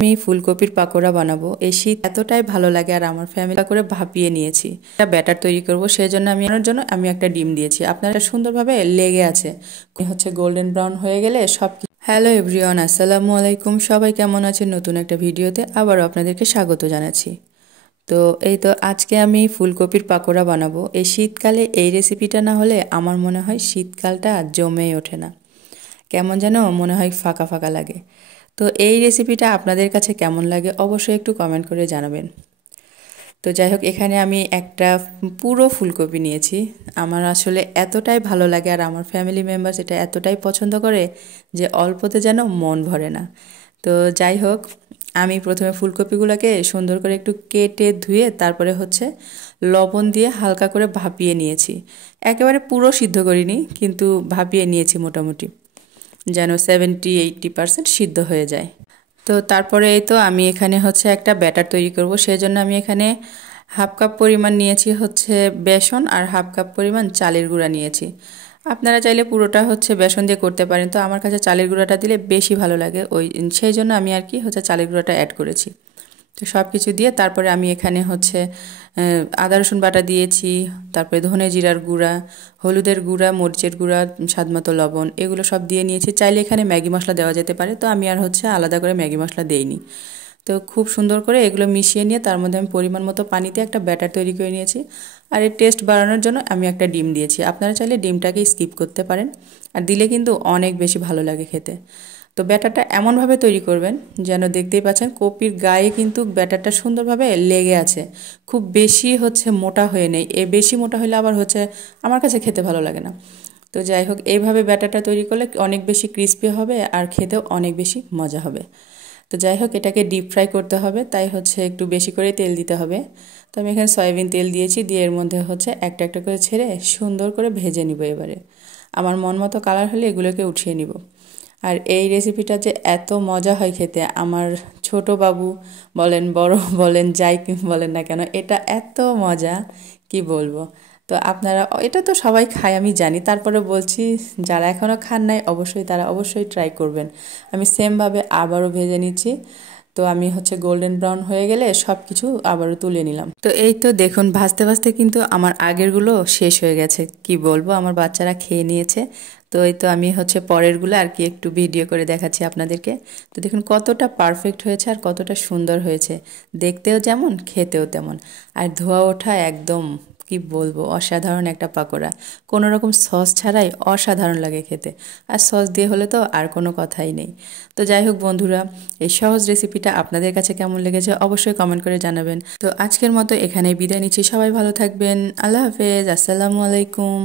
আমি ফুলকপির পাকোড়া বানাবো। এই শীত এতটাই ভালো লাগে আর আমার ফ্যামিলি করে ভাপিয়ে নিয়েছি। একটা ব্যাটার তৈরি করব, সেই জন্য আমি একটা ডিম দিয়েছি। আপনারা সুন্দরভাবে লেগে আছে হচ্ছে গোল্ডেন ব্রাউন হয়ে গেলে সব। হ্যালো এভরিওয়ান, আসসালামু আলাইকুম। সবাই কেমন আছেন? নতুন একটা ভিডিওতে আবারও আপনাদেরকে স্বাগত জানাচ্ছি। তো এই তো আজকে আমি ফুলকপির পাকোড়া বানাবো। এই শীতকালে এই রেসিপিটা না হলে আমার মনে হয় শীতকালটা জমেই ওঠে না, কেমন যেন মনে হয় ফাঁকা ফাঁকা লাগে। তো এই রেসিপিটা আপনাদের কাছে কেমন লাগে অবশ্যই একটু কমেন্ট করে জানাবেন। তো যাই হোক, এখানে আমি একটা পুরো ফুলকপি নিয়েছি। আমার আসলে এতটাই ভালো লাগে আর আমার ফ্যামিলি মেম্বার্স এটা এতটাই পছন্দ করে যে অল্পতে যেন মন ভরে না। তো যাই হোক, আমি প্রথমে ফুলকপিগুলোকে সুন্দর করে একটু কেটে ধুয়ে তারপরে হচ্ছে লবণ দিয়ে হালকা করে ভাপিয়ে নিয়েছি। একেবারে পুরো সিদ্ধ করিনি, কিন্তু ভাপিয়ে নিয়েছি মোটামুটি, যেন 70-80% সিদ্ধ হয়ে যায়। তো তারপরে এই তো আমি এখানে হচ্ছে একটা ব্যাটার তৈরি করব, সেই জন্য আমি এখানে হাফ কাপ পরিমাণ নিয়েছি হচ্ছে বেসন আর হাফ কাপ পরিমাণ চালের গুঁড়া নিয়েছি। আপনারা চাইলে পুরোটা হচ্ছে বেসন দিয়ে করতে পারেন, তো আমার কাছে চালের গুঁড়াটা দিলে বেশি ভালো লাগে, সেই জন্য আমি আর কি হচ্ছে চালের গুঁড়াটা অ্যাড করেছি। তো সব কিছু দিয়ে তারপরে আমি এখানে হচ্ছে আদা রসুন বাটা দিয়েছি, তারপরে ধনে জিরার গুঁড়া, হলুদের গুঁড়া, মরিচের গুঁড়া, স্বাদমতো লবণ, এগুলো সব দিয়ে নিয়েছি। চাইলে এখানে ম্যাগি মশলা দেওয়া যেতে পারে, তো আমি আর হচ্ছে আলাদা করে ম্যাগি মশলা দেইনি। তো খুব সুন্দর করে এগুলো মিশিয়ে নিয়ে তার মধ্যে আমি পরিমাণ মতো পানিতে একটা ব্যাটার তৈরি করে নিয়েছি। আর এর টেস্ট বাড়ানোর জন্য আমি একটা ডিম দিয়েছি। আপনারা চাইলে ডিমটাকে স্কিপ করতে পারেন, আর দিলে কিন্তু অনেক বেশি ভালো লাগে খেতে। তো ব্যাটারটা এমনভাবে তৈরি করবেন যেন দেখতেই পাচ্ছেন কপির গায়ে কিন্তু ব্যাটারটা সুন্দরভাবে লেগে আছে, খুব বেশি হচ্ছে মোটা হয়ে নেই। বেশি মোটা হলে আবার হচ্ছে আমার কাছে খেতে ভালো লাগে না। তো যাই হোক, এইভাবে ব্যাটারটা তৈরি করলে অনেক বেশি ক্রিস্পি হবে আর খেতেও অনেক বেশি মজা হবে। তো যাই হোক, এটাকে ডিপ ফ্রাই করতে হবে, তাই হচ্ছে একটু বেশি করে তেল দিতে হবে। তো আমি এখানে সয়াবিন তেল দিয়েছি, দিয়ে এর মধ্যে হচ্ছে একটা একটা করে ছেড়ে সুন্দর করে ভেজে নিব। এবারে আমার মন মতো কালার হলে এগুলোকে উঠিয়ে নিব। আর এই রেসিপিটা যে এত মজা হয় খেতে, আমার ছোট বাবু বলেন, বড় বলেন, যাই বলেন না কেন, এটা এত মজা কি বলবো। তো আপনারা, এটা তো সবাই খায় আমি জানি, তারপরে বলছি যারা এখনও খান নাই তারা অবশ্যই ট্রাই করবেন। আমি সেমভাবে আবারও ভেজে নিচ্ছি। তো আমি হচ্ছে গোল্ডেন ব্রাউন হয়ে গেলে সব কিছু আবারও তুলে নিলাম। তো এই তো দেখুন, ভাজতে ভাজতে কিন্তু আমার আগেরগুলো শেষ হয়ে গেছে, কি বলবো, আমার বাচ্চারা খেয়ে নিয়েছে। তো এই তো আমি হচ্ছে পরেরগুলো আর কি একটু ভিডিও করে দেখাচ্ছি আপনাদেরকে। তো দেখুন কতটা পারফেক্ট হয়েছে আর কতটা সুন্দর হয়েছে, দেখতেও যেমন খেতেও তেমন। আর ধোয়া ওঠা একদম কি বলবো, অসাধারণ একটা পাকোড়া, কোনো রকম সস ছাড়াই অসাধারণ লাগে খেতে। আর সস দিয়ে হলে তো আর কোনো কথাই নেই। তো যাই হোক বন্ধুরা, এই সহজ রেসিপিটা আপনাদের কাছে কেমন লেগেছে অবশ্যই কমেন্ট করে জানাবেন। তো আজকের মতো এখানেই বিদায় নিচ্ছি, সবাই ভালো থাকবেন, আল্লাহ হাফেজ, আসসালামু আলাইকুম।